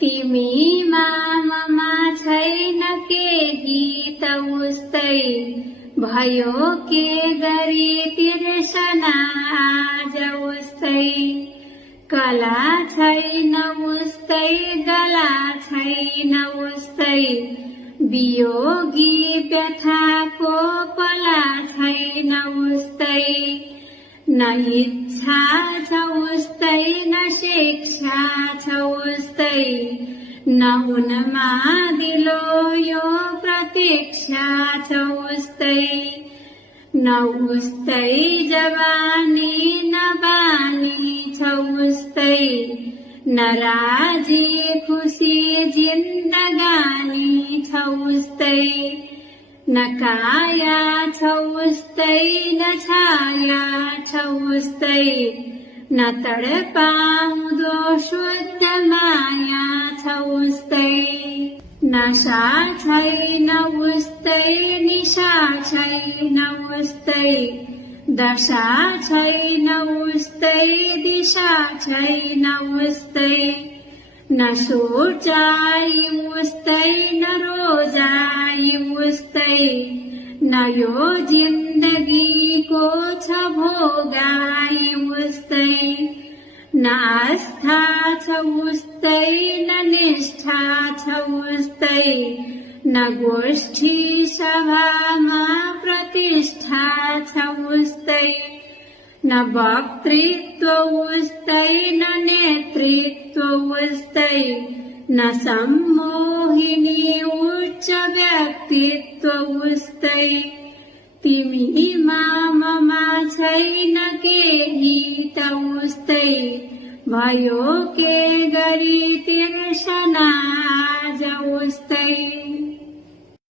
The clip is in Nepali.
तिमीमा ममा छैन केही त उस्तै भयो के गरी तिर्सना आज उस्तै कला छैन उस्तै गला छैन उस्तै वियोगी व्यथाको पला छैन उस्तै न इच्छा छ उस्तै न शिक्षा छ उस्तै न उनमा दिलो यो प्रतीक्षा छ उस्तै न उस्तै जवानी न बानी छ उस्तै न राजी खुसी जिन्दगानी छ उस्तै न काया छ उस्तै न छाया छ उस्तै न तडपाउँदो शुद्ध माया छ उस्तै नशा छैन उस्तै निशा छैन उस्तै दशा छैन उस्तै दिशा छैन उस्तै न सोचाइ उस्तै न रोजाइ उस्तै न यो जिन्दगीको छ भोगाइ उस्तै न आस्था छ उस्तै न निष्ठा छ उस्तै न गोष्ठी सभामा प्रतिष्ठा छ उस्तै न वक्तृत्व उस्तै न नेतृत्व उस्तै न सम्मोहिनी उच्च व्यक्तित्व उस्तै तिमीमा ममा छैन केही त उस्तै भयो के गरी तिर्सना आज उस्तै।